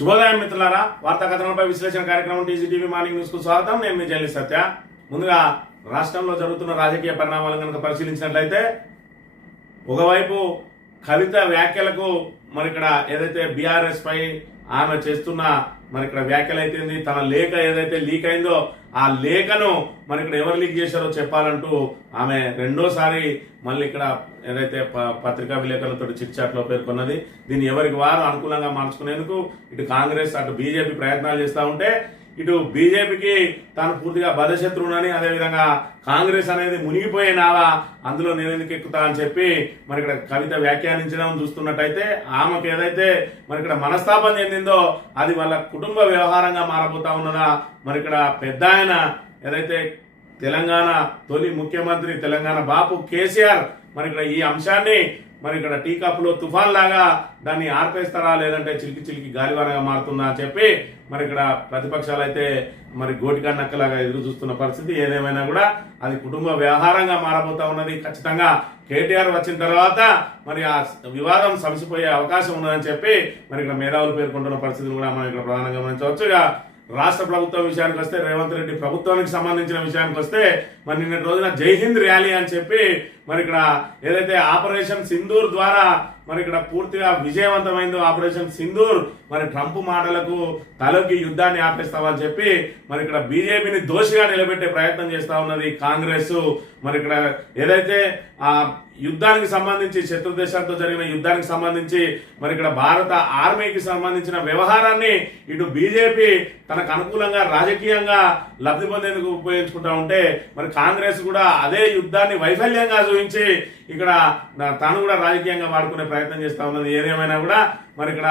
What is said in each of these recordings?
శుభోదయం మిత్రులారా, వార్తా కథనంపై విశ్లేషణ కార్యక్రమం టీజీటీవీ మార్నింగ్ న్యూస్ కు స్వాగతం. నేను మీ జర్నలిస్ట్ సత్య. ముందుగా రాష్ట్రంలో జరుగుతున్న రాజకీయ పరిణామాలను కనుక పరిశీలించినట్లయితే, ఒకవైపు కవిత వ్యాఖ్యలకు మరి ఇక్కడ ఏదైతే బీఆర్ఎస్ పై ఆమె చేస్తున్న మరి ఇక్కడ వ్యాఖ్యలు అయితే తన లేఖ ఏదైతే లీక్ అయిందో ఆ లేఖను మరి ఇక్కడ ఎవరు లీక్ చేశారో చెప్పాలంటూ ఆమె రెండోసారి మళ్ళీ ఇక్కడ ఏదైతే పత్రికా విలేకరులతో చిట్ చాట్ లో పేర్కొన్నది. దీన్ని ఎవరికి వారు అనుకూలంగా మార్చుకునేందుకు ఇటు కాంగ్రెస్ అటు బీజేపీ ప్రయత్నాలు చేస్తూ ఉంటే, ఇటు బీజేపీకి తాను పూర్తిగా బద్ధశత్రువునని, అదేవిధంగా కాంగ్రెస్ అనేది మునిగిపోయే నావా, అందులో నేను ఎందుకు ఎక్కుతా అని చెప్పి మరి ఇక్కడ కవిత వ్యాఖ్యానించడం చూస్తున్నట్టయితే, ఆమెకు ఏదైతే మరి ఇక్కడ మనస్తాపం చెందిందో అది వాళ్ళ కుటుంబ వ్యవహారంగా మారబోతా ఉన్నదా. మరి ఇక్కడ పెద్ద ఆయన ఏదైతే తెలంగాణ తొలి ముఖ్యమంత్రి తెలంగాణ బాపు కేసీఆర్ మరి ఇక్కడ ఈ అంశాన్ని మరి ఇక్కడ టీ కప్పులో తుఫాన్ లాగా దాన్ని ఆర్పేస్తారా, లేదంటే చిలికి చిలికి గాలివానగా మారుతుందా అని చెప్పి మరి ఇక్కడ ప్రతిపక్షాలు అయితే మరి గోటికా నక్కలాగా ఎదురు చూస్తున్న పరిస్థితి. ఏదేమైనా కూడా అది కుటుంబ వ్యవహారంగా మారబోతా ఉన్నది. ఖచ్చితంగా కేటీఆర్ వచ్చిన తర్వాత మరి ఆ వివాదం సమసిపోయే అవకాశం ఉన్నదని చెప్పి మరి ఇక్కడ మేధావులు పేర్కొంటున్న పరిస్థితిని కూడా మనం ఇక్కడ ప్రధానంగా గమనించవచ్చు. ఇక రాష్ట్ర ప్రభుత్వం విషయానికి వస్తే, రేవంత్ రెడ్డి ప్రభుత్వానికి సంబంధించిన విషయానికి వస్తే, మరి నిన్నటి రోజున జై హింద్ ర్యాలీ అని చెప్పి మరి ఇక్కడ ఏదైతే ఆపరేషన్ సింధూర్ ద్వారా మరి ఇక్కడ పూర్తిగా విజయవంతమైందో ఆపరేషన్ సింధూర్, మరి ట్రంప్ మాటలకు తలకి యుద్ధాన్ని ఆపేస్తామని చెప్పి మరి ఇక్కడ బీజేపీని దోషిగా నిలబెట్టే ప్రయత్నం చేస్తా ఉన్నది కాంగ్రెస్. మరి ఇక్కడ ఏదైతే ఆ యుద్ధానికి సంబంధించి, శత్రు దేశాలతో జరిగిన యుద్ధానికి సంబంధించి మరి ఇక్కడ భారత ఆర్మీకి సంబంధించిన వ్యవహారాన్ని ఇటు బీజేపీ తనకు అనుకూలంగా రాజకీయంగా లబ్ధి పొందేందుకు ఉపయోగించుకుంటా ఉంటే, మరి కాంగ్రెస్ కూడా అదే యుద్ధాన్ని వైఫల్యంగా చూపించి ఇక్కడ తాను కూడా రాజకీయంగా వాడుకునే ప్రయత్నం చేస్తా ఉన్నది. ఏదేమైనా కూడా మరి ఇక్కడ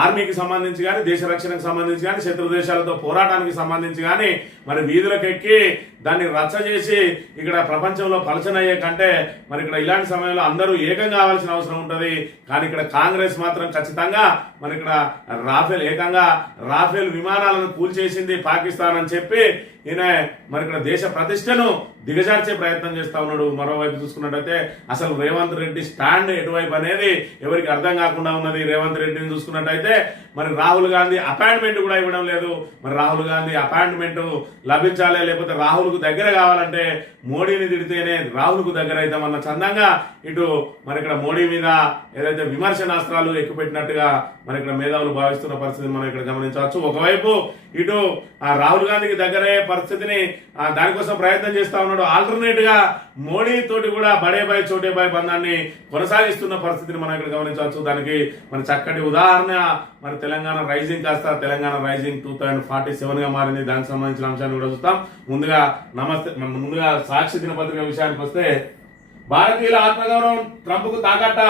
ఆర్మీకి సంబంధించి కానీ, దేశ రక్షణకు సంబంధించి కానీ, శత్రు దేశాలతో పోరాటానికి సంబంధించి కానీ మరి వీధులకు ఎక్కి దాన్ని రచ్చ చేసి ఇక్కడ ప్రపంచంలో పలచనయ్యే కంటే మరి ఇక్కడ ఇలాంటి సమయంలో అందరూ ఏకం కావాల్సిన అవసరం ఉంటుంది. కానీ ఇక్కడ కాంగ్రెస్ మాత్రం ఖచ్చితంగా మరి ఇక్కడ రాఫెల్ విమానాలను కూల్చేసింది పాకిస్తాన్ అని చెప్పి ఈయన మరి ఇక్కడ దేశ ప్రతిష్టను దిగజార్చే ప్రయత్నం చేస్తా ఉన్నాడు. మరోవైపు చూసుకున్నట్టయితే అసలు రేవంత్ రెడ్డి స్టాండ్ ఎటువైపు అనేది ఎవరికి అర్థం కాకుండా ఉన్నది. రేవంత్ రెడ్డిని చూసుకున్నట్టయితే మరి రాహుల్ గాంధీ అపాయింట్మెంట్ కూడా ఇవ్వడం లేదు. మరి రాహుల్ గాంధీ అపాయింట్మెంట్ లభించాలి, లేకపోతే రాహుల్ కు దగ్గర కావాలంటే మోడీని తిడితేనే రాహుల్ కు దగ్గర అవుతామన్న చందంగా ఇటు మరి ఇక్కడ మోడీ మీద ఏదైతే విమర్శనాస్త్రాలు ఎక్కుపెట్టినట్టుగా మరి ఇక్కడ మేధావులు భావిస్తున్న పరిస్థితిని మనం ఇక్కడ గమనించవచ్చు. ఒకవైపు ఇటు రాహుల్ గాంధీకి దగ్గరయ్యే పరిస్థితిని దానికోసం ప్రయత్నం చేస్తా ఉన్నాడు. ఆల్టర్నేట్ గా మోడీ తోటి కూడా బడే బాయ్ చోటే బాయ్ బంధాన్ని కొనసాగిస్తున్న పరిస్థితిని మనం ఇక్కడ గమనించవచ్చు. దానికి మన చక్కటి ఉదాహరణ మరి తెలంగాణ రైజింగ్ కాస్త తెలంగాణ రైజింగ్ 2047 గా మారింది. దానికి సంబంధించిన అంశాన్ని కూడా చూస్తాం. ముందుగా సాక్షి దినపత్రిక విషయానికి వస్తే, భారతీయుల ఆత్మగౌరవం ట్రంప్ కు తాకట్ట,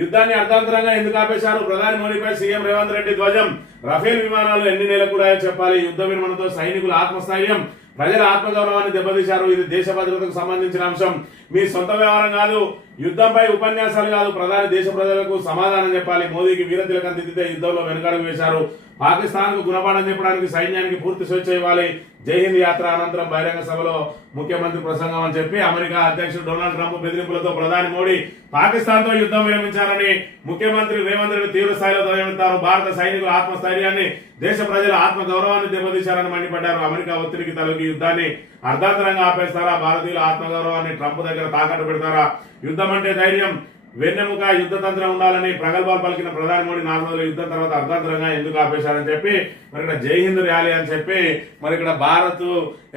యుద్ధాన్ని అర్థాంతరంగా ఎందుకు ఆపేశారు, ప్రధాని మోడీపై సీఎం రేవంత్ రెడ్డి ధ్వజం, రఫేల్ విమానాలు ఎన్ని నెలలకు కూడా చెప్పాలి, యుద్ధ విరమణతో సైనికుల ఆత్మస్థైర్యం, ప్రజల ఆత్మగౌరవాన్ని దెబ్బతీశారు, ఇది దేశ భద్రతకు సంబంధించిన అంశం, మీ సొంత వ్యవహారం కాదు, యుద్ధంపై ఉపన్యాసాలు కాదు, ప్రధాని దేశ ప్రజలకు సమాధానం చెప్పాలి, మోదీకి వీరతిలకం దిద్దితే యుద్ధంలో వెనుకడుగు వేశారు, పాకిస్తాన్ కు గుణపాఠం చెప్పడానికి సైన్యానికి పూర్తి స్వేచ్ఛ ఇవ్వాలి, జై హింద్ యాత్ర అనంతరం బహిరంగ సభలో ముఖ్యమంత్రి ప్రసంగం అని చెప్పి అమెరికా అధ్యక్షుడు డొనాల్డ్ ట్రంప్ బెదిరింపులతో ప్రధాని మోడీ పాకిస్తాన్ తో యుద్ధం విరమించారని ముఖ్యమంత్రి రేవంత్ రెడ్డి తీవ్ర స్థాయిలో ధ్వజమెత్తారు. భారత సైనికుల ఆత్మస్థైర్యాన్ని, దేశ ప్రజల ఆత్మ గౌరవాన్ని దెబ్బతీశారని మండిపడ్డారు. అమెరికా ఒత్తిడికి తలొగ్గి యుద్ధాన్ని అర్ధాంతరంగా ఆపేస్తారా, భారతీయుల ఆత్మగౌరవాన్ని ట్రంప్ దగ్గర తాకట్టు పెడతారా, యుద్ధం అంటే ధైర్యం, వెన్నెముక యుద్ధతంత్రం ఉండాలని ప్రగల్భాలు పలికిన ప్రధాని మోడీ 4 రోజుల యుద్ధం తర్వాత అర్ధాంతరంగా ఎందుకు ఆపేశారని చెప్పి మరి ఇక్కడ జై హింద్ ర్యాలీ అని చెప్పి మరి ఇక్కడ భారత్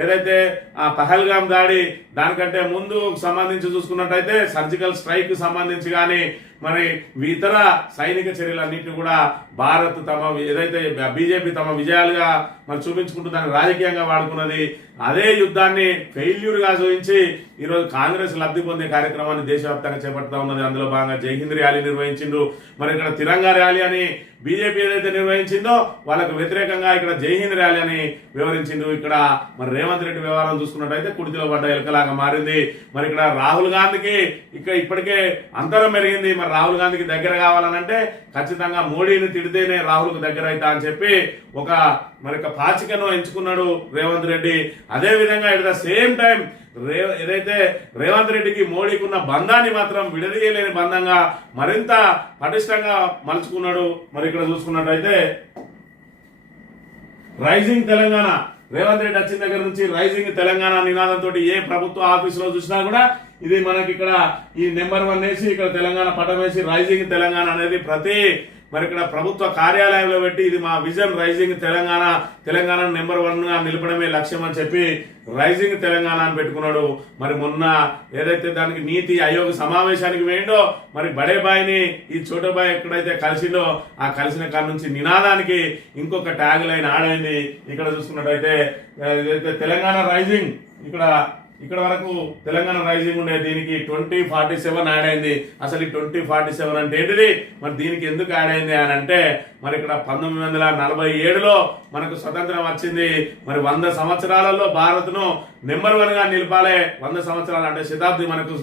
ఏదైతే ఆ పహల్గామ్ దాడి దానికంటే ముందు సంబంధించి చూసుకున్నట్టయితే సర్జికల్ స్ట్రైక్ సంబంధించి కానీ మరి ఇతర సైనిక చర్యలన్నింటినీ కూడా భారత్ తమ ఏదైతే బీజేపీ తమ విజయాలుగా మరి చూపించుకుంటూ దాన్ని రాజకీయంగా వాడుకున్నది. అదే యుద్ధాన్ని ఫెయిల్యూర్ గా చూపించి ఈరోజు కాంగ్రెస్ లబ్ధి పొందే కార్యక్రమాన్ని దేశవ్యాప్తంగా చేపడతా ఉన్నది. అందులో భాగంగా జై హింద్ ర్యాలీ నిర్వహించిండ్రు. మరి ఇక్కడ తిరంగా ర్యాలీ అని బీజేపీ ఏదైతే నిర్వహించిందో వాళ్ళకు వ్యతిరేకంగా ఇక్కడ జై హింద్ ర్యాలీ అని వివరించింది. ఇక్కడ మరి రేవంత్ రెడ్డి వ్యవహారం చూసుకున్నట్టయితే కుడితిలో పడ్డ ఎలకలాగా మారింది. మరి ఇక్కడ రాహుల్ గాంధీకి ఇక్కడ ఇప్పటికే అంతరం పెరిగింది. మరి రాహుల్ గాంధీకి దగ్గర కావాలనంటే ఖచ్చితంగా మోడీని తిడితేనే రాహుల్ కు దగ్గర అవుతా అని చెప్పి మరి పాచికను ఎంచుకున్నాడు రేవంత్ రెడ్డి. అదే విధంగా ఎట్ ద సేమ్ టైం ఏదైతే రేవంత్ రెడ్డికి మోడీకి ఉన్న బంధాన్ని మాత్రం విడదీయలేని బంధంగా మరింత పటిష్టంగా మలుచుకున్నాడు. మరి ఇక్కడ చూసుకున్నట్టయితే రైజింగ్ తెలంగాణ. రేవంత్ రెడ్డి వచ్చిన దగ్గర నుంచి రైజింగ్ తెలంగాణ నినాదంతో ఏ ప్రభుత్వ ఆఫీసులో చూసినా కూడా ఇది మనకి ఇక్కడ ఈ నెంబర్ 1 వేసి ఇక్కడ తెలంగాణ పటం వేసి రైజింగ్ తెలంగాణ అనేది ప్రతి మరి ఇక్కడ ప్రభుత్వ కార్యాలయంలో పెట్టి ఇది మా vision rising Telangana, Telangana number 1 గా నిలపడమే లక్ష్యం అని చెప్పి రైజింగ్ తెలంగాణ అని పెట్టుకున్నాడు. మరి మొన్న ఏదైతే దానికి నీతి ఆయోగ్ సమావేశానికి వేయండో మరి బడేబాయిని ఈ చోటబాయి ఎక్కడైతే కలిసిండో ఆ కలిసిన కాడ నుంచి నినాదానికి ఇంకొక ట్యాగ్ లైన్ ఆడైంది. ఇక్కడ చూసుకున్నట్టయితే ఏదైతే తెలంగాణ రైజింగ్ ఇక్కడ వరకు తెలంగాణ రైజింగ్ ఉండే దీనికి 2047 యాడ్ అయింది. అసలు ఈ 2047 అంటే ఏంటిది, మరి దీనికి ఎందుకు యాడ్ అయింది అని అంటే మరి ఇక్కడ 1947లో మనకు స్వతంత్రం వచ్చింది. మరి 100 సంవత్సరాలలో భారత్ను నెంబర్ 1 గా నిలపాలి. 100 సంవత్సరాలు అంటే శతాబ్ది, మనకు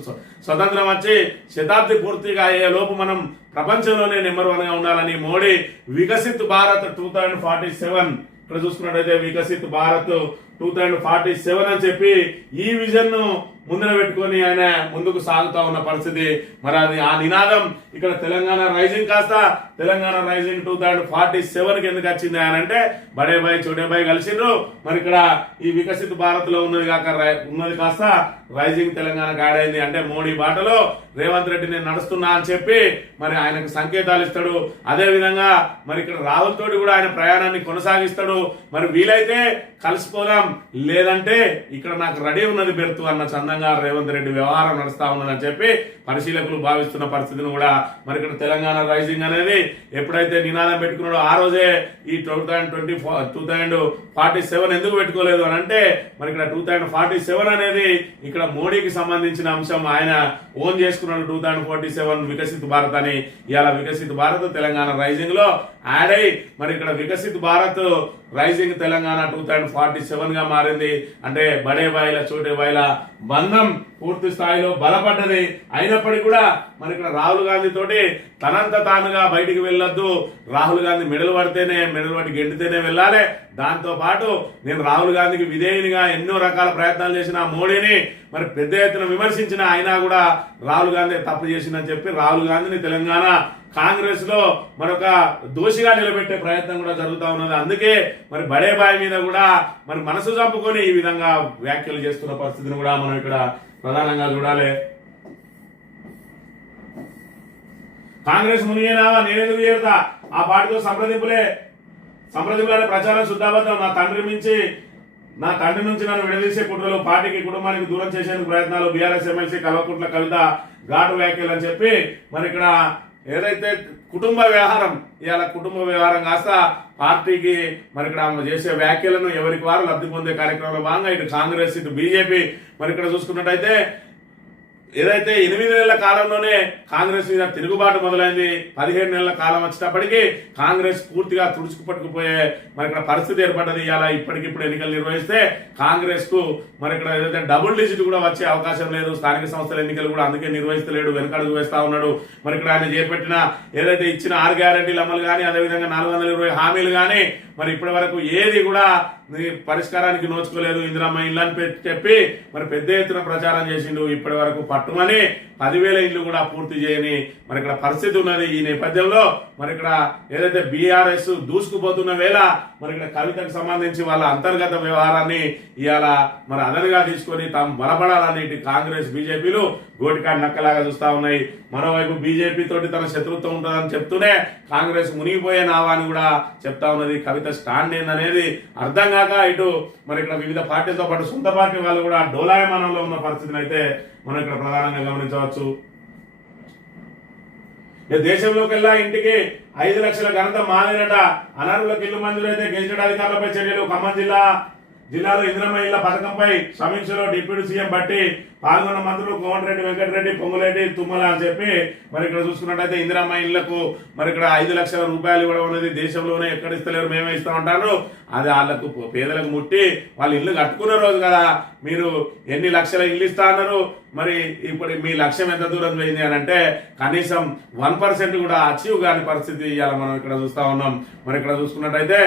స్వతంత్రం వచ్చి శతాబ్ది పూర్తిగా అయ్యే లోపు మనం ప్రపంచంలోనే నెంబర్ 1 గా ఉండాలని మోడీ వికసిత్ భారత్ 2047 ఇక్కడ చూసుకున్నట్టయితే వికసిత్ భారత్ 2047 అని చెప్పి ఈ విజన్ ను ముందర పెట్టుకొని ఆయన ముందుకు సాగుతా ఉన్న పరిస్థితి. మరి అది ఆ నినాదం ఇక్కడ తెలంగాణ రైజింగ్ కాస్త తెలంగాణ రైజింగ్ 2047 కి ఎందుకు వచ్చింది అని అంటే బడేబాయి చోటేబాయి కలిసిండ్రు. మరి ఇక్కడ ఈ వికసిత్ భారత్ లో ఉన్నది కాస్త రైజింగ్ తెలంగాణ గాడైంది. అంటే మోడీ బాటలో రేవంత్ రెడ్డి నేను నడుస్తున్నా అని చెప్పి మరి ఆయనకు సంకేతాలు ఇస్తాడు. అదే విధంగా మరి ఇక్కడ రాహుల్ తోటి కూడా ఆయన ప్రయాణాన్ని కొనసాగిస్తాడు. మరి వీలైతే కలిసిపోదాం, లేదంటే ఇక్కడ నాకు రెడీ ఉన్నది బెర్తు అన్న చందంగా రేవంత్ రెడ్డి వ్యవహారం నడుస్తా ఉన్నదని చెప్పి పరిశీలకులు భావిస్తున్న పరిస్థితిని కూడా మరి ఇక్కడ తెలంగాణ రైజింగ్ అనేది ఎప్పుడైతే నినాదం పెట్టుకున్నాడో ఆ రోజే ఈ 2047 ఎందుకు పెట్టుకోలేదు అని అంటే మరి ఇక్కడ 2047 అనేది ఇక్కడ మోడీకి సంబంధించిన అంశం. ఆయన ఓన్ చేసుకున్నాడు 2047 వికసిత్ భారత్ అని. ఇవాళ వికసిత్ భారత్ తెలంగాణ రైజింగ్ లో యాడ్ అయ్యి మరి ఇక్కడ వికసిత్ భారత్ రైజింగ్ తెలంగాణ 2047 గా మారింది. అంటే బడేబాయిల చోటేబాయిల బంధం పూర్తి స్థాయిలో బలపడ్డది. అయినప్పటికీ కూడా మరి ఇక్కడ రాహుల్ గాంధీ తోటి తనంత తానుగా బయటికి వెళ్ళొద్దు, రాహుల్ గాంధీ మెడలు పట్టి గెంటితేనే వెళ్ళాలి. దాంతో పాటు నేను రాహుల్ గాంధీకి విధేయునిగా ఎన్నో రకాల ప్రయత్నాలు చేసిన మోడీని మరి పెద్ద ఎత్తున విమర్శించిన అయినా కూడా రాహుల్ గాంధీ తప్పు చేసిందని చెప్పి రాహుల్ గాంధీని తెలంగాణ కాంగ్రెస్ లో మరొక దోషిగా నిలబెట్టే ప్రయత్నం కూడా జరుగుతూ ఉన్నది. అందుకే మరి బడేబాయి మీద కూడా మరి మనసు చంపుకొని ఈ విధంగా వ్యాఖ్యలు చేస్తున్న పరిస్థితిని కూడా మనం ఇక్కడ ప్రధానంగా చూడాలి. కాంగ్రెస్ మునిగేనావా నేనెందుకు చేరుతా, ఆ పార్టీతో సంప్రదింపులనే ప్రచారం శుద్ధాబద్ధం. నా తండ్రి నుంచి నన్ను విడదీసే కుట్రలు, పార్టీకి కుటుంబానికి దూరం చేసేందుకు ప్రయత్నాలు, బీఆర్ఎస్ ఎమ్మెల్సీ కల్వకుంట్ల కవిత ఘాటు వ్యాఖ్యలు అని చెప్పి మరి ఇక్కడ ఏదైతే కుటుంబ వ్యవహారం, ఇవాళ కుటుంబ వ్యవహారం కాస్త పార్టీకి మరి ఇక్కడ చేసే వ్యాఖ్యలను ఎవరికి వారు లబ్ధి పొందే కార్యక్రమంలో భాగంగా ఇటు కాంగ్రెస్ ఇటు బీజేపీ మరి ఇక్కడ చూసుకున్నట్టయితే ఏదైతే 8 నెలల కాలంలోనే కాంగ్రెస్ మీద తిరుగుబాటు మొదలైంది. 15 నెలల కాలం వచ్చేటప్పటికి కాంగ్రెస్ పూర్తిగా తుడుచుకుపట్టుకుపోయే మరి ఇక్కడ పరిస్థితి ఏర్పడ్డది. ఇలా ఇప్పటికిప్పుడు ఎన్నికలు నిర్వహిస్తే కాంగ్రెస్ కు మరి ఇక్కడ ఏదైతే డబుల్ డిజిట్ కూడా వచ్చే అవకాశం లేదు. స్థానిక సంస్థల ఎన్నికలు కూడా అందుకే నిర్వహిస్తలేడు, వెనకడుగు వేస్తా ఉన్నాడు. మరి ఇక్కడ ఆయన చేపట్టిన ఏదైతే ఇచ్చిన 6 గ్యారంటీల అమలు కానీ అదేవిధంగా 420 హామీలు కానీ మరి ఇప్పటి వరకు ఏది కూడా పరిష్కారానికి నోచుకోలేదు. ఇందిరమ్మ ఇల్లు అని చెప్పి మరి పెద్ద ఎత్తున ప్రచారం చేసిండు. ఇప్పటి వరకు పట్టుమని 10,000 ఇళ్లు కూడా పూర్తి చేయని మరి ఇక్కడ పరిస్థితి ఉన్నది. ఈ నేపథ్యంలో మరి ఇక్కడ ఏదైతే బీఆర్ఎస్ దూసుకుపోతున్న వేళ మరి ఇక్కడ కవితకు సంబంధించి వాళ్ళ అంతర్గత వ్యవహారాన్ని ఇవాళ మరి అదనుగా తీసుకొని తాము బలపడాలని ఇటు కాంగ్రెస్ బీజేపీలు గోటికాడి నక్కలాగా చూస్తా ఉన్నాయి. మరోవైపు బీజేపీ తోటి తన శత్రుత్వం ఉంటుందని చెప్తూనే కాంగ్రెస్ మునిగిపోయే నావా అని కూడా చెప్తా ఉన్నది. కవిత స్టాండ్ ఏందనేది అర్థం కాక ఇటు మరి ఇక్కడ వివిధ పార్టీలతో పాటు సొంత పార్టీ వాళ్ళు కూడా డోలాయమానంలో ఉన్న పరిస్థితిని అయితే మనం ఇక్కడ ప్రధానంగా గమనించవచ్చు. దేశంలోకెల్లా ఇంటికి 5 లక్షల ఘనత మాదినట. అనర్హులకు ఇల్లు మంజూరైతే గెజిటెడ్ అధికారులపై చర్యలు. ఖమ్మం జిల్లాలో ఇందిరమ్మ ఇళ్ల పథకంపై సమీక్షలో డిప్యూటీ సీఎం బట్టి పాల్గొన్న మంత్రులు కోమటిరెడ్డి వెంకటరెడ్డి, పొంగులేటి, తుమ్మల అని చెప్పి మరి ఇక్కడ చూసుకున్నట్టయితే ఇందిరమ్మ ఇళ్లకు మరి ఇక్కడ 5 లక్షల రూపాయలు ఇవ్వడం అనేది దేశంలోనే ఎక్కడ ఇస్తలేరు, మేమే ఇస్తామంటారు. అది వాళ్ళకు పేదలకు ముట్టి వాళ్ళు ఇల్లు కట్టుకున్న రోజు కదా మీరు ఎన్ని లక్షల ఇల్లు ఇస్తా అన్నారు, మరి ఇప్పుడు మీ లక్ష్యం ఎంత దూరం పోయింది అని అంటే కనీసం 1% కూడా అచీవ్ కాని పరిస్థితి ఇవాళ మనం ఇక్కడ చూస్తా ఉన్నాం. మరి ఇక్కడ చూసుకున్నట్టయితే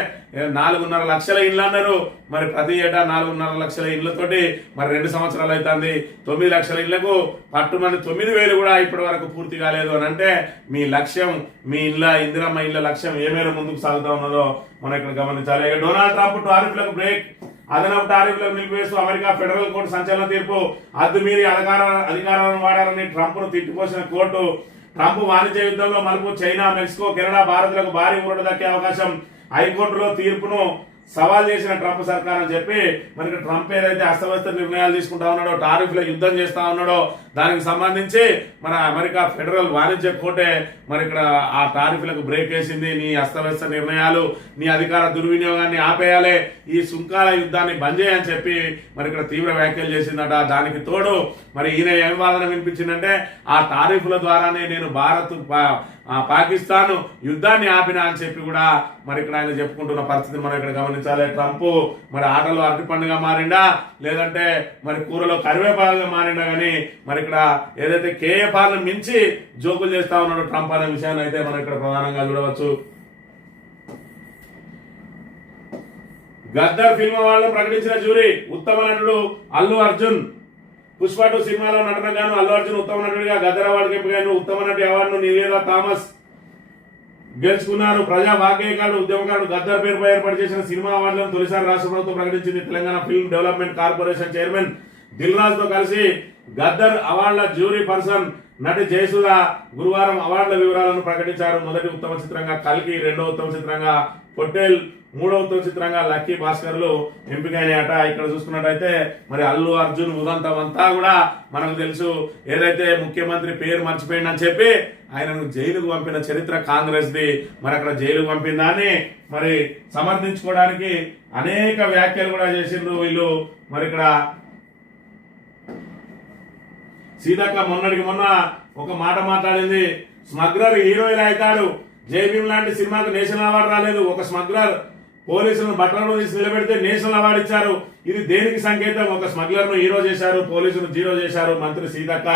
4.5 లక్షల ఇళ్ళు అన్నారు. మరి ప్రతి ఏటా 4.5 లక్షల ఇళ్లతోటి మరి 2 సంవత్సరాలు అవుతుంది. 9 లక్షల ఇళ్లకు పట్టుమని 9,000 కూడా ఇప్పటి వరకు పూర్తి కాలేదు అని అంటే మీ లక్ష్యం, మీ ఇందిరమ్మ ఇళ్ళ లక్ష్యం ఏ మేర ముందుకు సాగుతా ఉన్నదో మనం ఇక్కడ గమనించాలి. ఇక డొనాల్డ్ ట్రంప్ టారిఫ్లకు బ్రేక్, అదనపు టారిఫ్లకు నిలిపివేస్తూ అమెరికా ఫెడరల్ కోర్టు సంచలన తీర్పు. అద్దు మీరి అధికారాలను వాడాలని ట్రంప్ ను తిట్టిపోసిన కోర్టు. ట్రంప్ వాణిజ్య యుద్ధంలో మలుపు, చైనా, మెక్సికో, కెనడా, భారత్లకు భారీ ఊరట దక్కే అవకాశం. హైకోర్టులో తీర్పును సవాల్ చేసిన ట్రంప్ సర్కార్ అని చెప్పి మరి ట్రంప్ ఏదైతే అస్తవ్యస్త నిర్ణయాలు తీసుకుంటా ఉన్నాడో, టారిఫ్ల యుద్ధం చేస్తా ఉన్నాడో దానికి సంబంధించి మన అమెరికా ఫెడరల్ వాణిజ్య కోర్టే మరి ఇక్కడ ఆ టారిఫ్లకు బ్రేక్ వేసింది. నీ అస్తవ్యస్త నిర్ణయాలు, నీ అధికార దుర్వినియోగాన్ని ఆపేయాలి, ఈ సుంకాల యుద్ధాన్ని బంద్ చేయని చెప్పి మరి ఇక్కడ తీవ్ర వ్యాఖ్యలు చేసిందట. దానికి తోడు మరి ఈయన ఏం వాదన వినిపించిందంటే ఆ టారిఫ్ల ద్వారానే నేను పాకిస్తాన్ యుద్ధాన్ని ఆపినా అని చెప్పి కూడా మరి ఇక్కడ ఆయన చెప్పుకుంటున్న పరిస్థితిని మనం ఇక్కడ గమనించాలి. ట్రంప్ మరి ఆటలో అరటి పండుగ మారిండా లేదంటే మరి కూరలో కరివేపాకుగా మారిండా కానీ మరి ఇక్కడ ఏదైతే కేఏ పాలను మించి జోకులు చేస్తా ఉన్నాడు ట్రంప్ అనే విషయాన్ని అయితే మనం ఇక్కడ ప్రధానంగా చూడవచ్చు. గద్దర్ ఫిల్మ్ అవార్డును ప్రకటించిన జ్యూరీ, ఉత్తమ నటుడు అల్లు అర్జున్. పుష్ప 2 సినిమాలో నటనకు గాను అల్లు అర్జున్ ఉత్తమ నటుడిగా గద్దర్ అవార్డుకి ఎంపికైన. ఉత్తమ నటి అవార్డును నివేదా థామస్ గెలుచుకున్నారు. ప్రజా వాగ్గేయకారుడు, ఉద్యమకారుడు గద్దర్ పేరుపై ఏర్పాటు చేసిన సినిమా అవార్డులను తొలిసారి రాష్ట్ర ప్రభుత్వం ప్రకటించింది. Telangana film development corporation chairman Dil Raju తో కలిసి గద్దర్ అవార్డుల జ్యూరీ పర్సన్ నటి జయసుధ గురువారం అవార్డుల వివరాలను ప్రకటించారు. మొదటి ఉత్తమ చిత్రంగా కల్కి, రెండో ఉత్తమ చిత్రంగా పొట్టేల్, మూడో ఉత్తమ చిత్రంగా లక్కీ భాస్కర్లు ఎంపికైనాయట. ఇక్కడ చూసుకున్నట్టయితే మరి అల్లు అర్జున్ ఉదంతం అంతా కూడా మనకు తెలుసు. ఏదైతే ముఖ్యమంత్రి పేరు మర్చిపోయిందని చెప్పి ఆయనను జైలుకు పంపిన చరిత్ర కాంగ్రెస్ ది. మరి అక్కడ జైలుకు పంపిన దాన్ని మరి సమర్థించుకోవడానికి అనేక వ్యాఖ్యలు కూడా చేసిండ్రు వీళ్ళు. మరి ఇక్కడ సీతక్క మొన్నటికి మొన్న ఒక మాట మాట్లాడింది. స్మగ్లర్ హీరోయిన్ అవుతాడు. జైభీం లాంటి సినిమాకు నేషనల్ అవార్డు రాలేదు. ఒక స్మగ్లర్ పోలీసులను బట్టలను తీసి నిలబెడితే నేషనల్ అవార్డు ఇచ్చారు. ఇది దేనికి సంకేతం? ఒక స్మగ్లర్ ను హీరో చేశారు, పోలీసును జీరో చేశారు. మంత్రి సీతక్క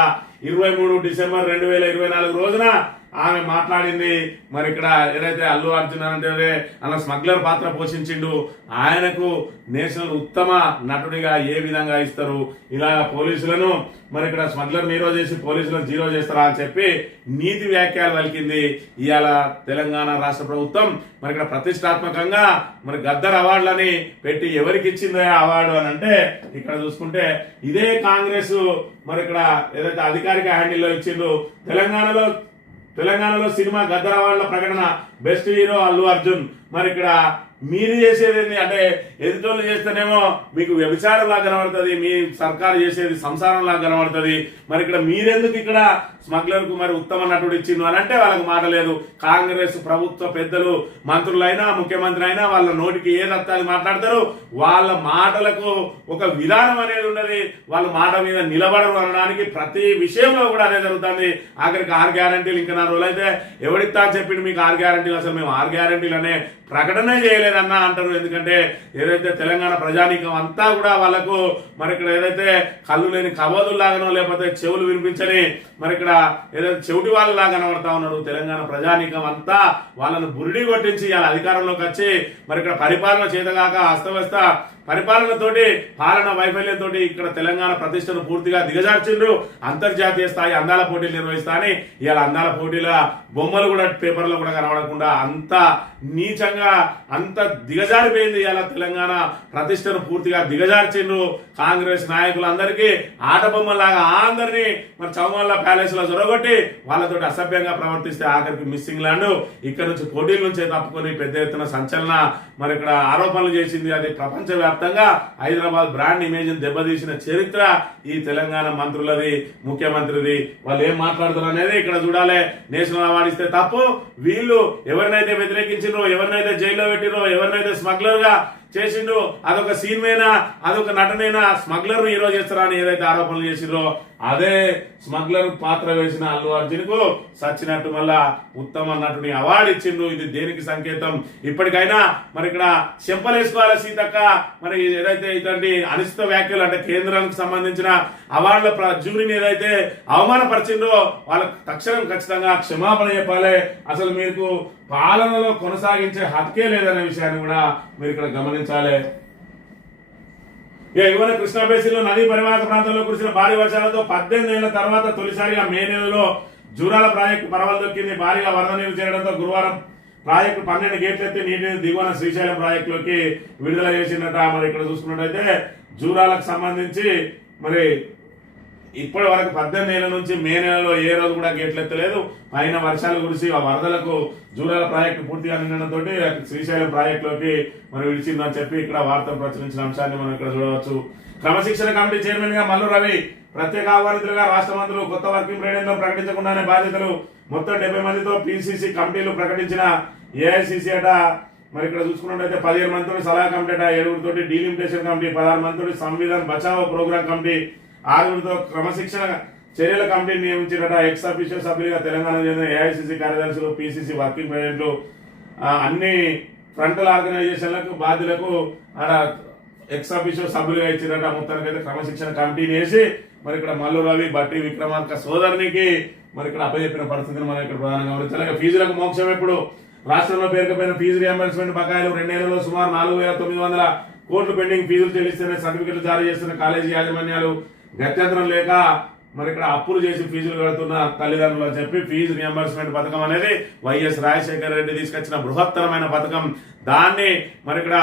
23 డిసెంబర్ 2024 రోజున ఆమె మాట్లాడింది. మరి ఇక్కడ ఏదైతే అల్లు అర్జున్ అంటే అలా స్మగ్లర్ పాత్ర పోషించిండు, ఆయనకు నేషనల్ ఉత్తమ నటుడిగా ఏ విధంగా ఇస్తారు? ఇలా పోలీసులను మరి ఇక్కడ స్మగ్లర్ హీరో చేసి పోలీసులను జీరో చేస్తారా అని చెప్పి నీతి వ్యాఖ్యలు పలికింది. ఇవాళ తెలంగాణ రాష్ట్ర ప్రభుత్వం మరి ఇక్కడ ప్రతిష్టాత్మకంగా మరి గద్దర్ అవార్డులని పెట్టి ఎవరికి ఇచ్చిందో అవార్డు అని అంటే ఇక్కడ చూసుకుంటే ఇదే కాంగ్రెస్ మరి ఇక్కడ ఏదైతే అధికారిక హ్యాండిల్లో ఇచ్చిందో తెలంగాణలో సినిమా గద్దర్ అవార్డుల ప్రకటన, బెస్ట్ హీరో అల్లు అర్జున్. మరి ఇక్కడ మీరు చేసేది ఏంటి అంటే ఎదుటోళ్ళు చేస్తేనేమో మీకు వ్యభిచారంలా కనబడుతుంది, మీ సర్కారు చేసేది సంసారంలా కనబడుతుంది. మరి ఇక్కడ మీరెందుకు ఇక్కడ స్మగ్లర్ కు మరి ఉత్తమ నటుడు ఇచ్చిండు అని అంటే వాళ్ళకి మాట లేదు. కాంగ్రెస్ ప్రభుత్వ పెద్దలు మంత్రులైనా ముఖ్యమంత్రి అయినా వాళ్ళ నోటికి ఏదత్తా అది మాట్లాడతారు. వాళ్ళ మాటలకు ఒక విధానం అనేది ఉన్నది. వాళ్ళ మాట మీద నిలబడరు అనడానికి ప్రతి విషయంలో కూడా అదే జరుగుతుంది. ఆఖరికి 6 గ్యారంటీలు ఇంకా 4 రోజులు అయితే ఎవడిస్తా అని చెప్పిండు మీకు 6 గ్యారంటీలు? అసలు మేము 6 గ్యారంటీలు అనే ప్రకటనే చేయలేదన్నా అంటారు. ఎందుకంటే ఏదైతే తెలంగాణ ప్రజానీకం అంతా కూడా వాళ్ళకు మరి ఇక్కడ ఏదైతే కళ్ళు లేని కబోదుల్లాగానో లేకపోతే చెవులు వినిపించని మరి ఇక్కడ ఏదైతే చెవిటి వాళ్ళలా కనబడతా ఉన్నారు. తెలంగాణ ప్రజానీకం అంతా వాళ్ళను బురిడి కొట్టించి వాళ్ళ అధికారంలోకి వచ్చి మరి ఇక్కడ పరిపాలన చేతగాక అస్తవ్యస్త పరిపాలనతోటి, పాలన వైఫల్యంతో ఇక్కడ తెలంగాణ ప్రతిష్టను పూర్తిగా దిగజార్చిండ్రు. అంతర్జాతీయ స్థాయి అందాల పోటీలు నిర్వహిస్తా అని ఇవాళ అందాల పోటీల బొమ్మలు కూడా పేపర్లో కూడా కనబడకుండా అంత నీచంగా అంత దిగజారిపోయింది. ఇవాళ తెలంగాణ ప్రతిష్టను పూర్తిగా దిగజార్చిండ్రు. కాంగ్రెస్ నాయకులందరికీ ఆట బొమ్మలాగా అందరినీ మరి చౌమల్లా ప్యాలెస్ లో జొరగొట్టి వాళ్ళతో అసభ్యంగా ప్రవర్తిస్తే ఆఖరికి మిస్సింగ్ ల్యాండ్ ఇక్కడ నుంచి పోటీల నుంచే తప్పుకొని పెద్ద ఎత్తున సంచలన మరి ఇక్కడ ఆరోపణలు చేసింది. అది ప్రపంచవ్యాప్తంగా హైదరాబాద్ బ్రాండ్ ఇమేజ్ దెబ్బతీసిన చరిత్ర ఈ తెలంగాణ మంత్రులది, ముఖ్యమంత్రిది. వాళ్ళు ఏం మాట్లాడుతారు అనేది ఇక్కడ చూడాలి. నేషనల్ అవార్డు ఇస్తే తప్పు, వీళ్ళు ఎవరినైతే వ్యతిరేకించిండ్రో, ఎవరినైతే జైల్లో పెట్టిరో, ఎవరినైతే స్మగ్లర్ గా చేసిండ్రో అదొక సీన్ మేనా, అదొక నటనైనా స్మగ్లర్ ను హీరో చేస్తారా అని ఏదైతే ఆరోపణలు చేసిండ్రో అదే స్మగ్లర్ పాత్ర వేసిన అల్లు అర్జున్ కు సచ్చినట్టు మళ్ళా ఉత్తమ నటుని అవార్డు ఇచ్చిండు. ఇది దేనికి సంకేతం? ఇప్పటికైనా మరి ఇక్కడ చెంపలేసుకోవాలి సీతక్క. మరి ఏదైతే ఇటువంటి అనిశ్చిత వ్యాఖ్యలు అంటే కేంద్రానికి సంబంధించిన అవార్డుల జ్యూరీని ఏదైతే అవమానపరిచిందో వాళ్ళకు తక్షణం ఖచ్చితంగా క్షమాపణ చెప్పాలి. అసలు మీకు పాలనలో కొనసాగించే హక్కే లేదనే విషయాన్ని కూడా మీరు ఇక్కడ గమనించాలి. ఇవాళ కృష్ణా బేసిన్లో నదీ పరివాహక ప్రాంతంలో కురిసిన భారీ వర్షాలతో 18 ఏళ్ల తర్వాత తొలిసారిగా మే నెలలో జూరాల ప్రాజెక్టు పరవలు దొక్కింది. భారీగా వరద నీరు చేరడంతో గురువారం ప్రాజెక్టు 12 గేట్లు ఎత్తి నీటిని దిగువన శ్రీశైలం ప్రాజెక్టులోకి విడుదల చేసిందట. మరి ఇక్కడ చూసుకున్నట్టయితే జూరాలకు సంబంధించి మరి ఇప్పటి వరకు 18 ఏళ్ల నుంచి మే నెలలో ఏ రోజు కూడా గేట్లు ఎత్తలేదు. పైన వర్షాలు కురిసి ఆ వరదలకు జూరాల ప్రాజెక్టు పూర్తిగా నిండడంతో శ్రీశైలం ప్రాజెక్టులోకి మరి విడిచిందని చెప్పి ఇక్కడ వార్తలు ప్రచురించిన అంశాన్ని మనం ఇక్కడ చూడవచ్చు. క్రమశిక్షణ కమిటీ చైర్మన్ గా మల్లు రవి, ప్రత్యేక ఆహ్వానితులుగా రాష్ట్ర మంత్రులు. కొత్త వర్కింగ్ ప్రెసిడెంట్ ప్రకటించకుండానే బాధ్యతలు. మొత్తం 70 మందితో పిసిసి కమిటీలు ప్రకటించిన ఏఐసిసి అట. మరి ఇక్కడ చూసుకున్నట్టయితే 15 మందితో సలహా కమిటీ అట, 7 తోటి డీలిమిటేషన్ కమిటీ, 16 మందితో సంవిధాన్ బచావో ప్రోగ్రామ్ కమిటీ, 6 క్రమశిక్షణ చర్యల కమిటీ నియమించినట. ఎక్స్ అఫీషియల్ సభ్యులుగా తెలంగాణ చెందిన ఏఐసిసి కార్యదర్శులు, పిసిసి వర్కింగ్ ప్రెసిడెంట్లు, అన్ని ఫ్రంటల్ ఆర్గనైజేషన్లకు బాధ్యులకు ఎక్స్ అఫీషియల్ సభ్యులుగా ఇచ్చినట. మొత్తానికి అయితే క్రమశిక్షణ కమిటీని వేసి మరి ఇక్కడ మల్లు రవి, బట్టి విక్రమార్క సోదరునికి మరి ఇక్కడ అప్పచెప్పిన పరిస్థితిని మనం ఇక్కడ ప్రధానంగా గమనించాలి. ఫీజులకు మోక్షం ఎప్పుడు? రాష్ట్రంలో పేరుకపోయిన ఫీజు రియంబర్స్మెంట్ బకాయిలు 2 నెలల్లో సుమారు 4,900 కోట్లు పెండింగ్. ఫీజులు చెల్లిస్తేనే సర్టిఫికెట్లు జారీ చేస్తున్న కాలేజీ యాజమాన్యాలు గత్యంతరం లేక మరి ఇక్కడ అప్పులు చేసి ఫీజులు కడుతున్న తల్లిదండ్రులు అని చెప్పి ఫీజు రియంబర్స్మెంట్ పథకం అనేది వైఎస్ రాజశేఖర రెడ్డి తీసుకొచ్చిన బృహత్తరమైన పథకం. దాన్ని మరి ఇక్కడ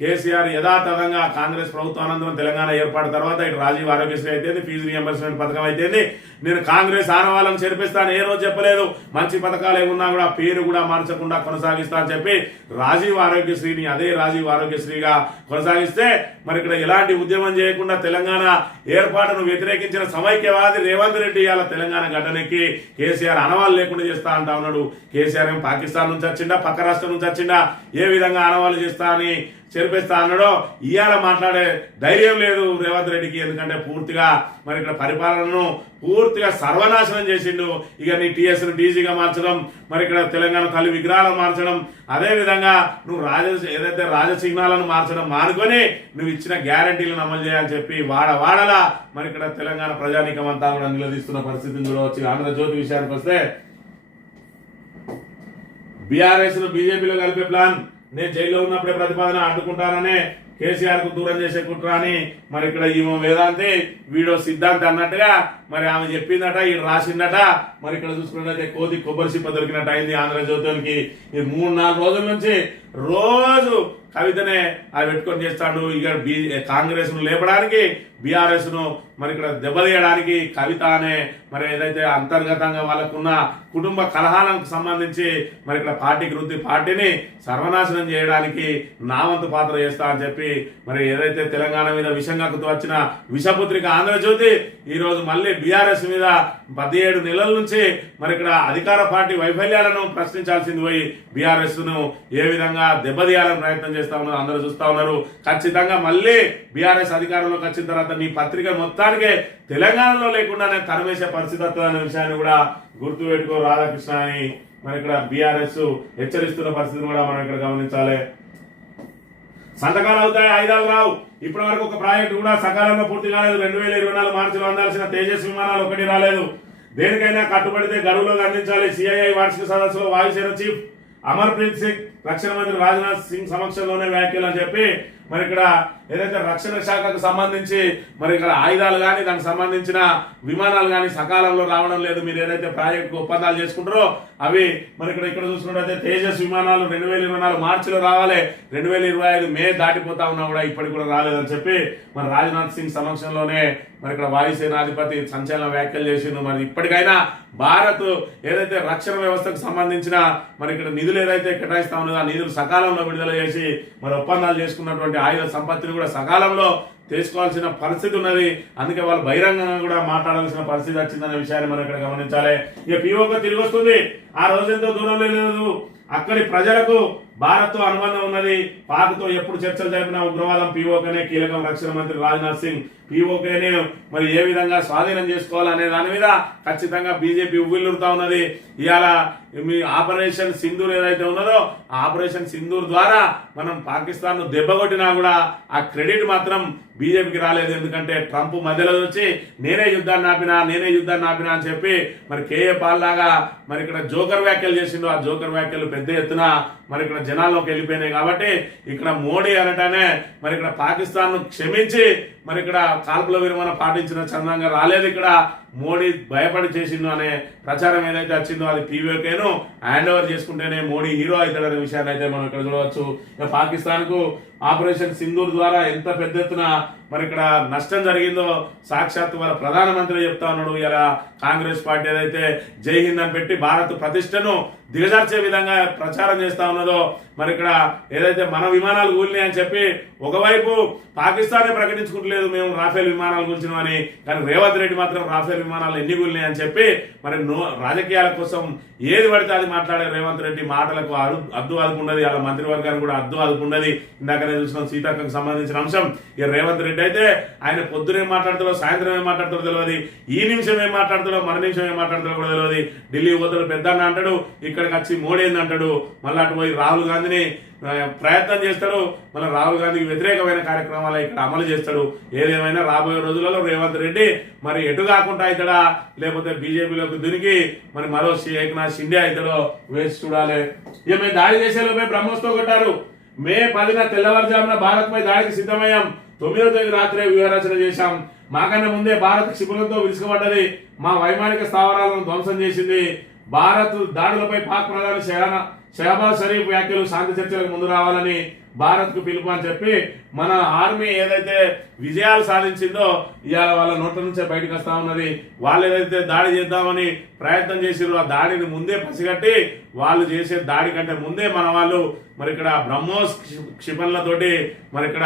కేసీఆర్ యథాతథంగా కాంగ్రెస్ ప్రభుత్వం అనంతరం తెలంగాణ ఏర్పాటు తర్వాత ఇటు రాజీవ్ ఆరోగ్యశ్రీ అయితే ఫీజు రియంబర్స్మెంట్ పథకం అయితే నేను కాంగ్రెస్ ఆనవాళ్ళను చేర్పిస్తాను ఏ రోజు చెప్పలేదు. మంచి పథకాలు ఏమున్నా కూడా పేరు కూడా మార్చకుండా కొనసాగిస్తా అని చెప్పి రాజీవ్ ఆరోగ్యశ్రీని అదే రాజీవ్ ఆరోగ్యశ్రీగా కొనసాగిస్తే మరి ఇక్కడ ఎలాంటి ఉద్యమం చేయకుండా తెలంగాణ ఏర్పాటును వ్యతిరేకించిన సమైక్యవాది రేవంత్ రెడ్డి ఇవాళ తెలంగాణ గడ్డనెక్కి కేసీఆర్ ఆనవాళ్ళు లేకుండా చేస్తా అంటా ఉన్నాడు. కేసీఆర్ ఏం పాకిస్తాన్ నుంచి వచ్చిండా, పక్క రాష్ట్రం నుంచి వచ్చిండా, ఏ విధంగా ఆనవాళ్ళు చేస్తా అని చేర్పిస్తా అన్నాడో ఇవాళ మాట్లాడే ధైర్యం లేదు రేవంత్ రెడ్డికి. ఎందుకంటే పూర్తిగా మరి ఇక్కడ పరిపాలనను పూర్తిగా సర్వనాశనం చేసిండు. ఇక నీ టీఎస్ను డీజీగా మార్చడం, మరి ఇక్కడ తెలంగాణ తల్లి విగ్రహాలను మార్చడం, అదే విధంగా నువ్వు ఏదైతే రాజచిహ్నాలను మార్చడం మానుకొని నువ్వు ఇచ్చిన గ్యారంటీలను అమలు చేయాలని చెప్పి వాడలా మరి ఇక్కడ తెలంగాణ ప్రజానీకం అంతా కూడా నిలదీస్తున్న పరిస్థితిని చూడవచ్చు. ఆంధ్రజ్యోతి విషయానికి వస్తే బీఆర్ఎస్ ను బీజేపీలో కలిపే ప్లాన్, నేను జైల్లో ఉన్నప్పుడే ప్రతిపాదన అడ్డుకుంటాననే కేసీఆర్ కు దూరం చేసే కుట్ర అని మరి ఇక్కడ ఈమె వేదాంతి వీడో సిద్ధాంతి అన్నట్టుగా మరి ఆమె చెప్పిందట, ఈడు రాసిందట. మరి ఇక్కడ చూసుకున్నట్లయితే కోతి కొబ్బరి సిప్ప దొరికినట్టు అయింది ఆంధ్రజ్యోతికి. ఈ 3-4 రోజుల నుంచి రోజు కవితనే అది పెట్టుకొని చేస్తాడు. ఇక కాంగ్రెస్ ను లేపడానికి, బీఆర్ఎస్ ను మరి ఇక్కడ దెబ్బతీయడానికి కవిత అనే మరి ఏదైతే అంతర్గతంగా వాళ్ళకున్న కుటుంబ కలహాలకు సంబంధించి మరి ఇక్కడ పార్టీని సర్వనాశనం చేయడానికి నా వంతు పాత్ర చేస్తా అని చెప్పి మరి ఏదైతే తెలంగాణ మీద విషంగా వచ్చిన విషపుత్రిక ఆంధ్రజ్యోతి ఈ రోజు మళ్ళీ బీఆర్ఎస్ మీద 17 నెలల నుంచి మరి ఇక్కడ అధికార పార్టీ వైఫల్యాలను ప్రశ్నించాల్సింది పోయి బీఆర్ఎస్ ను ఏ విధంగా దెబ్బతీయాలని ప్రయత్నం చేస్తా ఉన్నారు అందరూ చూస్తా ఉన్నారు. ఖచ్చితంగా మళ్ళీ బీఆర్ఎస్ అధికారంలోకి వచ్చిన తర్వాత నీ పత్రిక మొత్తానికే తెలంగాణలో లేకుండానే తరమేసే పరిస్థితి వస్తుందనే విషయాన్ని కూడా గుర్తు పెట్టుకో రాధాకృష్ణ అని మరి ఇక్కడ బీఆర్ఎస్ హెచ్చరిస్తున్న పరిస్థితిని కూడా మనం ఇక్కడ గమనించాలి. సంతకాలు అవుతాయి, ఆయుధాలు రావు. ఇప్పటి వరకు ఒక ప్రాజెక్టు కూడా సకాలంలో పూర్తి కాలేదు. 2024 మార్చిలో అందాల్సిన తేజస్ విమానాలు ఒకటి రాలేదు. దేనికైనా కట్టుబడితే గడువులోకి అందించాలి. సిఐఐ వార్షిక సదస్సులో వాయుసేన చీఫ్ అమర్ప్రీత్ సింగ్, రక్షణ మంత్రి రాజ్నాథ్ సింగ్ సమక్షంలోనే వ్యాఖ్యలు అని చెప్పి మరి ఇక్కడ ఏదైతే రక్షణ శాఖకు సంబంధించి మరి ఇక్కడ ఆయుధాలు కానీ దానికి సంబంధించిన విమానాలు కానీ సకాలంలో రావడం లేదు. మీరు ఏదైతే ప్రాజెక్టు ఒప్పందాలు చేసుకుంటారో అవి మరి ఇక్కడ చూసుకున్నట్టయితే తేజస్ విమానాలు 2024 మార్చిలో రావాలి, 2025 మే దాటిపోతా ఉన్నా కూడా ఇప్పటికి కూడా రాలేదని చెప్పి మరి రాజ్నాథ్ సింగ్ సమక్షంలోనే మరి ఇక్కడ వాయుసేనాధిపతి సంచలన వ్యాఖ్యలు చేసిండు. మరి ఇప్పటికైనా భారత్ ఏదైతే రక్షణ వ్యవస్థకు సంబంధించిన మరి ఇక్కడ నిధులు ఏదైతే కేటాయిస్తా ఉన్నదో ఆ నిధులు సకాలంలో విడుదల చేసి మరి ఒప్పందాలు చేసుకున్నటువంటి ఆయుధ సంపత్తిని కూడా సకాలంలో తీసుకోవాల్సిన పరిస్థితి ఉన్నది. అందుకే వాళ్ళు బహిరంగంగా కూడా మాట్లాడాల్సిన పరిస్థితి వచ్చిందనే విషయాన్ని మనం ఇక్కడ గమనించాలి. ఇక పిఓగా తిరిగి వస్తుంది. ఆ రోజు ఎంతో దూరం లేదు, అక్కడి ప్రజలకు భారత్తో అనుబంధం ఉన్నది, పాక్తో ఎప్పుడు చర్చలు జరిపిన ఉగ్రవాదం పీఓకేనే కీలకం. రక్షణ మంత్రి రాజ్నాథ్ సింగ్ పీఓకేనే మరి ఏ విధంగా స్వాధీనం చేసుకోవాలనే దాని మీద ఖచ్చితంగా బీజేపీ ఉవ్విల్లురుతా ఉన్నది. ఇవాళ మీ ఆపరేషన్ సింధూర్ ఏదైతే ఉన్నదో ఆ ఆపరేషన్ సింధూర్ ద్వారా మనం పాకిస్తాన్ ను దెబ్బకొట్టినా కూడా ఆ క్రెడిట్ మాత్రం బీజేపీకి రాలేదు. ఎందుకంటే ట్రంప్ మధ్యలో వచ్చి నేనే యుద్ధాన్ని ఆపినా అని చెప్పి మరి కేఏ పాల్ లాగా మరి ఇక్కడ జోకర్ వ్యాఖ్యలు చేసిండు. ఆ జోకర్ వ్యాఖ్యలు పెద్ద ఎత్తున మరి ఇక్కడ జనాల్లోకి వెళ్ళిపోయినాయి. కాబట్టి ఇక్కడ మోడీ అనటానే మరి ఇక్కడ పాకిస్తాన్ ను క్షమించి మరి ఇక్కడ కాల్పుల విరమణ పాటించిన చందంగా రాలేదు. ఇక్కడ మోడీ భయపడి చేసిండు అనే ప్రచారం ఏదైతే వచ్చిందో అది పీవీకేను హ్యాండ్ ఓవర్ చేసుకుంటేనే మోడీ హీరో అవుతాడనే విషయాన్ని అయితే మనం ఇక్కడ చూడవచ్చు. పాకిస్తాన్ కు ఆపరేషన్ సింధూర్ ద్వారా ఎంత పెద్ద ఎత్తున మరి ఇక్కడ నష్టం జరిగిందో సాక్షాత్ వాళ్ళ ప్రధానమంత్రి చెప్తా ఉన్నాడు. ఇలా కాంగ్రెస్ పార్టీ ఏదైతే జై హింద్ అని పెట్టి భారత్ ప్రతిష్టను దిగజార్చే విధంగా ప్రచారం చేస్తా ఉన్నదో మరి ఇక్కడ ఏదైతే మన విమానాలు కూలినాయని చెప్పి ఒకవైపు పాకిస్తానే ప్రకటించుకుంటలేదు మేము రాఫేల్ విమానాలు కూల్చినామని, కానీ రేవంత్ రెడ్డి మాత్రం రాఫేల్ విమానాలు ఎన్ని కూలినాయని చెప్పి మరి రాజకీయాల కోసం ఏది పడితే అది మాట్లాడే రేవంత్ రెడ్డి మాటలకు అద్దు అదుపున్నది. అలా మంత్రివర్గానికి కూడా అద్దు అదుపున్నది. ఇందాకనే చూసిన సీతాకు సంబంధించిన అంశం. ఇక రేవంత్ రెడ్డి అయితే ఆయన పొద్దునేం మాట్లాడతాడో సాయంత్రం ఏం మాట్లాడతాడో తెలియదు, ఈ నిమిషం ఏం మాట్లాడతాడో మన నిమిషం ఏం మాట్లాడతాడో కూడా తెలియదు. ఢిల్లీ పోతాడు పెద్దన్న అంటాడు, ఇక్కడికి వచ్చి మోడీ ఏంది అంటాడు, మళ్ళీ అటు పోయి రాహుల్ గాంధీని ప్రయత్నం చేస్తాడు, మళ్ళీ రాహుల్ గాంధీకి వ్యతిరేకమైన కార్యక్రమాలు ఇక్కడ అమలు చేస్తాడు. ఏదేమైనా రాబోయే రోజులలో రేవంత్ రెడ్డి మరి ఎటు కాకుండా అవుతాడా లేకపోతే బీజేపీలోకి దునికి మరి మరో ఏకనాథ్ షిండే అవుతాడో వేసి చూడాలి. ఇక మేము దాడి చేసేలోపే బ్రహ్మోత్సవం కొట్టారు. మే 10న తెల్లవారుజామున భారత్ పై దాడికి సిద్ధమయ్యాం. 9వ తేదీ రాత్రే వ్యూహరచన చేశాం. మాకన్నా ముందే భారత్ క్షిపణులతో విరుచుకుపడ్డది. మా వైమానిక స్థావరాలను ధ్వంసం చేసింది. భారత్ దాడులపై పాక్ ప్రధాని షహబాజ్ షరీఫ్ వ్యాఖ్యలు శాంతి చర్చలకు ముందు రావాలని భారత్ కు పిలుపు అని చెప్పి మన ఆర్మీ ఏదైతే విజయాలు సాధించిందో ఇవాళ వాళ్ళ నోట్ల నుంచే బయటకు వస్తా ఉన్నది. వాళ్ళు ఏదైతే దాడి చేద్దామని ప్రయత్నం చేసిరో ఆ దాడిని ముందే పసిగట్టి వాళ్ళు చేసే దాడి కంటే ముందే మన వాళ్ళు మరి ఇక్కడ బ్రహ్మోస్ క్షిపణులతోటి మరి ఇక్కడ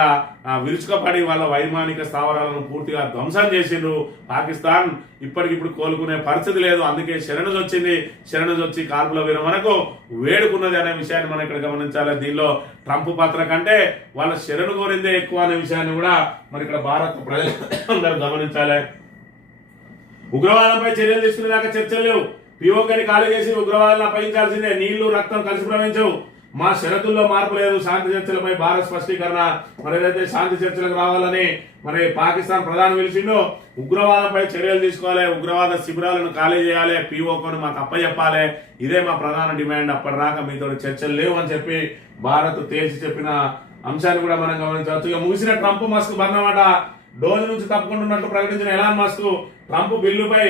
విరుచుకపడి వాళ్ళ వైమానిక స్థావరాలను పూర్తిగా ధ్వంసం చేసిండ్రు. పాకిస్తాన్ ఇప్పటికిప్పుడు కోలుకునే పరిస్థితి లేదు. అందుకే శరణు వచ్చి కాల్పుల విరమణకు వేడుకున్నది అనే విషయాన్ని మనం ఇక్కడ గమనించాలి. దీనిలో ట్రంప్ పాత్ర కంటే వాళ్ళ శరణు కోరిందే ఎక్కువ అనే విషయాన్ని కూడా మరి ఇక్కడ భారత ప్రజలందరూ గమనించాలి. ఉగ్రవాదంపై చర్యలు తీసుకునేదాకా చర్చలు లేవు. పీఓకేని ఖాళీ చేసి ఉగ్రవాదాలను అప్పగించాల్సిందే. నీళ్లు రక్తం కలిసి ప్రవహించవు. మా షరతుల్లో మార్పు లేదు. శాంతి చర్చలపై భారత్ స్పష్టీకరణ. మరి ఏదైతే శాంతి చర్చలకు రావాలని మరి పాకిస్తాన్ ప్రధాని పిలిచిండో ఉగ్రవాదంపై చర్యలు తీసుకోవాలి, ఉగ్రవాద శిబిరాలను ఖాళీ చేయాలి, పీఓకేను మాకు అప్పచెప్పాలి, ఇదే మా ప్రధాన డిమాండ్. అప్పటిదాకా మీతో చర్చలు లేవు అని చెప్పి భారత్ తేల్చి చెప్పిన అంశాన్ని కూడా మనం గమనించవచ్చు. ఇక ముగిసిన ట్రంప్ మస్క్ బన్నమాట. డోజ్ నుంచి తప్పుకుంటున్నట్లు ప్రకటించిన ఎలాన్ మస్క్ ట్రంప్ బిల్లుపై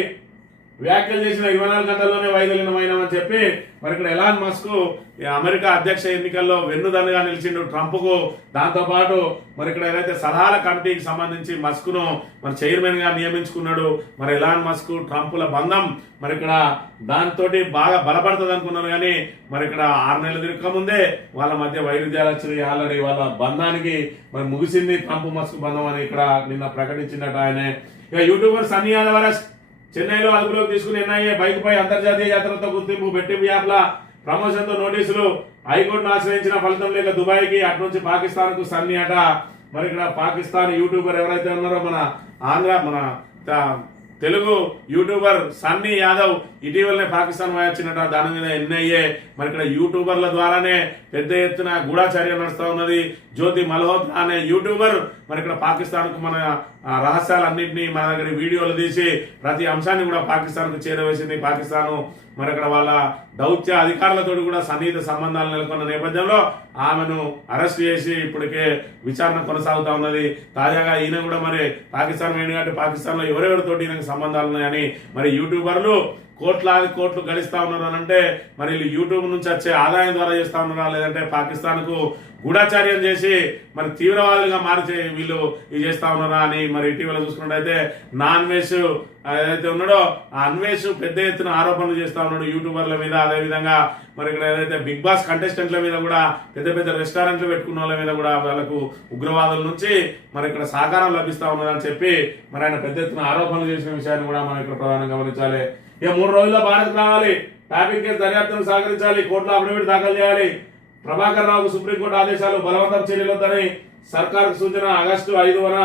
వ్యాఖ్యలు చేసిన 24 గంటల్లోనే వైదొలినమైనామని చెప్పి మరి ఇక్కడ ఎలాన్ మస్క్ అమెరికా అధ్యక్ష ఎన్నికల్లో వెన్నుదన్నుగా నిలిచిండు ట్రంప్ కు. దాంతో పాటు మరి ఇక్కడ ఏదైతే సలహాల కమిటీకి సంబంధించి మస్క్ ను మరి చైర్మన్ గా నియమించుకున్నాడు. మరి ఎలాన్ మస్క్ ట్రంప్ల బంధం మరి ఇక్కడ దాంతో బాగా బలపడుతుంది అనుకున్నారు. కానీ మరి ఇక్కడ 6 నెలలు తిరగక ముందే వాళ్ళ మధ్య వైరుధ్యాలు వచ్చినాయి. ఆల్రెడీ వాళ్ళ బంధానికి మరి ముగిసింది ట్రంప్ మస్క్ బంధం అని ఇక్కడ నిన్న ప్రకటించినట్టు ఆయన. ఇక యూట్యూబర్ సన్నీ యాదవ్ అరెస్ట్. చెన్నైలో అదుపులోకి తీసుకుని ఎన్ఐఏ బైక్ పై అంతర్జాతీయ యాత్రతో గుర్తింపు, బెట్టింగ్ యాప్ల ప్రమోషన్ తో నోటీసులు. హైకోర్టును ఆశ్రయించిన ఫలితం లేక దుబాయ్ కి, అటు నుంచి పాకిస్తాన్ కు సన్నీ అట. మరి ఇక్కడ పాకిస్తాన్ యూట్యూబర్ ఎవరైతే ఉన్నారో మన తెలుగు యూట్యూబర్ సన్నీ యాదవ్ ఇటీవలనే పాకిస్తాన్ వచ్చినట. దాని మీద ఎన్ఐఏ మరి ఇక్కడ యూట్యూబర్ల ద్వారానే పెద్ద ఎత్తున గూఢాచర్య నడుస్తూ ఉన్నది. జ్యోతి మల్హోత్రా అనే యూట్యూబర్ మరి ఇక్కడ పాకిస్తాన్ కు మన రహస్యాలన్నింటినీ మన దగ్గర వీడియోలు తీసి ప్రతి అంశాన్ని కూడా పాకిస్తాన్ కు చేరవేసింది. పాకిస్తాన్ మరి అక్కడ వాళ్ళ దౌత్య అధికారులతో కూడా సన్నిహిత సంబంధాలు నెలకొన్న నేపథ్యంలో ఆమెను అరెస్ట్ చేసి ఇప్పటికే విచారణ కొనసాగుతా ఉన్నది. తాజాగా ఈయన కూడా మరి పాకిస్తాన్ వేణి కాబట్టి పాకిస్తాన్ లో ఎవరెవరితోటి ఈయనకు సంబంధాలు ఉన్నాయని మరి యూట్యూబర్లు కోట్లు గడిస్తా ఉన్నారు అని అంటే మరి వీళ్ళు యూట్యూబ్ నుంచి వచ్చే ఆదాయం ద్వారా చేస్తా ఉన్నారా, లేదంటే పాకిస్తాన్ కు గూఢాచార్యం చేసి మరి తీవ్రవాదులుగా మార్చి వీళ్ళు ఇది చేస్తా ఉన్నారా అని మరి ఇటీవల చూసుకున్నట్టయితే నా అన్వేష్ ఏదైతే ఉన్నాడో ఆ అన్వేష్ పెద్ద ఎత్తున ఆరోపణలు చేస్తా ఉన్నాడు యూట్యూబర్ల మీద. అదేవిధంగా మరి ఇక్కడ ఏదైతే బిగ్ బాస్ కంటెస్టెంట్ల మీద కూడా పెద్ద రెస్టారెంట్లు పెట్టుకున్న వాళ్ళ మీద కూడా వాళ్ళకు ఉగ్రవాదుల నుంచి మరి ఇక్కడ సహకారం లభిస్తా ఉన్నదని చెప్పి మరి ఆయన పెద్ద ఎత్తున ఆరోపణలు చేసిన విషయాన్ని కూడా మనం ఇక్కడ ప్రధానంగా గమనించాలి. ఇక 3 రోజుల్లో భారత్ రావాలి, టాపిక్ కేసు దర్యాప్తును సహకరించాలి, కోర్టులో అఫిడవిట్ దాఖలు చేయాలి. ప్రభాకర్ రావుకు సుప్రీంకోర్టు ఆదేశాలు, బలవంతం చర్యలు వద్దని సర్కారుకు సూచన, ఆగస్టు 5న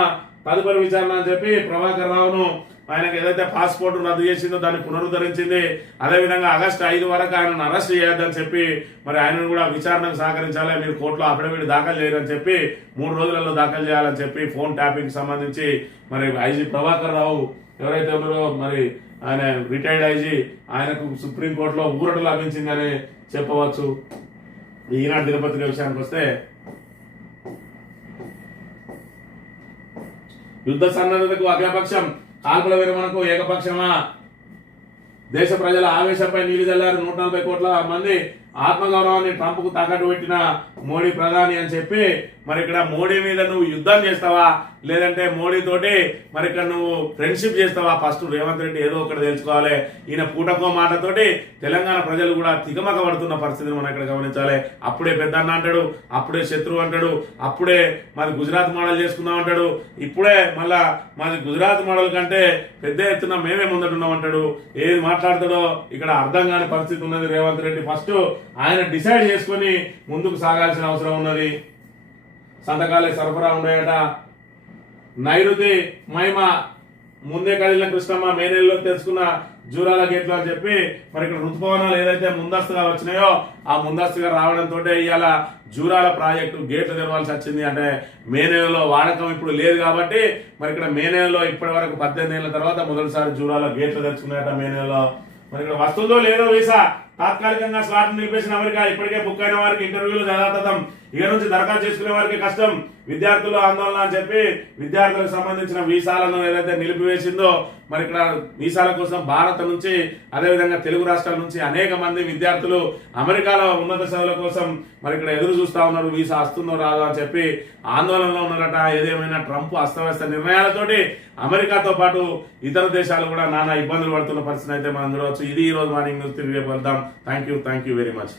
తదుపరి విచారణ అని చెప్పి ప్రభాకర్ రావును ఆయనకు ఏదైతే పాస్పోర్ట్ రద్దు చేసిందో దాన్ని పునరుద్ధరించింది. అదేవిధంగా ఆగస్టు 5 వరకు ఆయనను అరెస్ట్ చేయొద్దని చెప్పి మరి ఆయనను కూడా విచారణకు సహకరించాలి, మీరు కోర్టులో అఫిడవిట్ దాఖలు చేయరని చెప్పి 3 రోజులలో దాఖలు చేయాలని చెప్పి ఫోన్ ట్యాపింగ్ సంబంధించి మరి ఐజీ ప్రభాకర్ రావు ఎవరైతే ఉన్నారో మరి ఆయన రిటైర్డ్ ఐజీ, ఆయనకు సుప్రీంకోర్టులో ఊరట లభించిందని చెప్పవచ్చు. ఈనాడు దినపత్రిక విషయానికి వస్తే యుద్ధ సన్నద్ధతకు అఖిలపక్షం, కాల్పుల విరమణకు ఏకపక్షమా, దేశ ప్రజల ఆవేశంపై నీళ్లు చల్లారు 140 కోట్ల మంది ఆత్మగౌరవాన్ని ట్రంప్ కు తాకట్టు పెట్టిన మోడీ ప్రధాని అని చెప్పి మరి ఇక్కడ మోడీ మీద నువ్వు యుద్ధం చేస్తావా లేదంటే మోడీ తోటి మరి ఇక్కడ నువ్వు ఫ్రెండ్షిప్ చేస్తావా? ఫస్ట్ రేవంత్ రెడ్డి ఏదో ఒకటి తెలుసుకోవాలి. ఈయన పూటకో మాటతోటి తెలంగాణ ప్రజలు కూడా తికమక పడుతున్న పరిస్థితిని మనం ఇక్కడ గమనించాలి. అప్పుడే పెద్దన్న అంటాడు, అప్పుడే శత్రువు అంటాడు, అప్పుడే మాది గుజరాత్ మోడల్ చేసుకుందాం అంటాడు, ఇప్పుడే మళ్ళా మాది గుజరాత్ మోడల్ కంటే పెద్ద ఎత్తున మేమే ముందటున్నాం అంటాడు. ఏది మాట్లాడతాడో ఇక్కడ అర్థం కాని పరిస్థితి ఉన్నది. రేవంత్ రెడ్డి ఫస్ట్ ఆయన డిసైడ్ చేసుకుని ముందుకు సాగాల్సిన అవసరం ఉన్నది. సంతకాలే సరఫరా ఉన్నాయట. నైరుతి మహిమ ముందే కదిలిన కృష్ణమ్మ మే నెలలో తెలుసుకున్న జూరాల గేట్లు అని చెప్పి మరి ఇక్కడ ఋతుపవనాలు ఏదైతే ముందస్తుగా వచ్చినాయో ఆ ముందస్తుగా రావడంతో ఇవాళ జూరాల ప్రాజెక్టు గేట్లు తెరవాల్సి వచ్చింది. అంటే మే నెలలో వాడకం ఇప్పుడు లేదు కాబట్టి మరి ఇక్కడ మే నెలలో ఇప్పటి వరకు 18 ఏళ్ల తర్వాత మొదటిసారి జూరాల గేట్లు తెచ్చుకున్నాయట మే నెలలో. మరి ఇక్కడ వస్తుందో లేదో వీసా తాత్కాలికంగా స్లాట్ నిలిపేసిన అమెరికా ఇప్పటికే బుక్ అయిన వారికి ఇంటర్వ్యూలు జరుగుతాం, ఇక నుంచి దరఖాస్తు చేసుకునే వారికి కష్టం, విద్యార్థుల ఆందోళన అని చెప్పి విద్యార్థులకు సంబంధించిన వీసాలను ఏదైతే నిలిపివేసిందో మరి ఇక్కడ వీసాల కోసం భారత్ నుంచి అదేవిధంగా తెలుగు రాష్ట్రాల నుంచి అనేక మంది విద్యార్థులు అమెరికాలో ఉన్నత చదువుల కోసం మరి ఇక్కడ ఎదురు చూస్తా ఉన్నారు, వీసా వస్తుందో రాదో అని చెప్పి ఆందోళనలో ఉన్నారట. ఏదేమైనా ట్రంప్ అస్తవ్యస్త నిర్ణయాలతోటి అమెరికాతో పాటు ఇతర దేశాలు కూడా నానా ఇబ్బందులు పడుతున్న పరిస్థితి అయితే మనం చూడవచ్చు. ఇది ఈ రోజు మార్నింగ్ న్యూస్. తిరిగి వెళ్తాం. Thank you very much.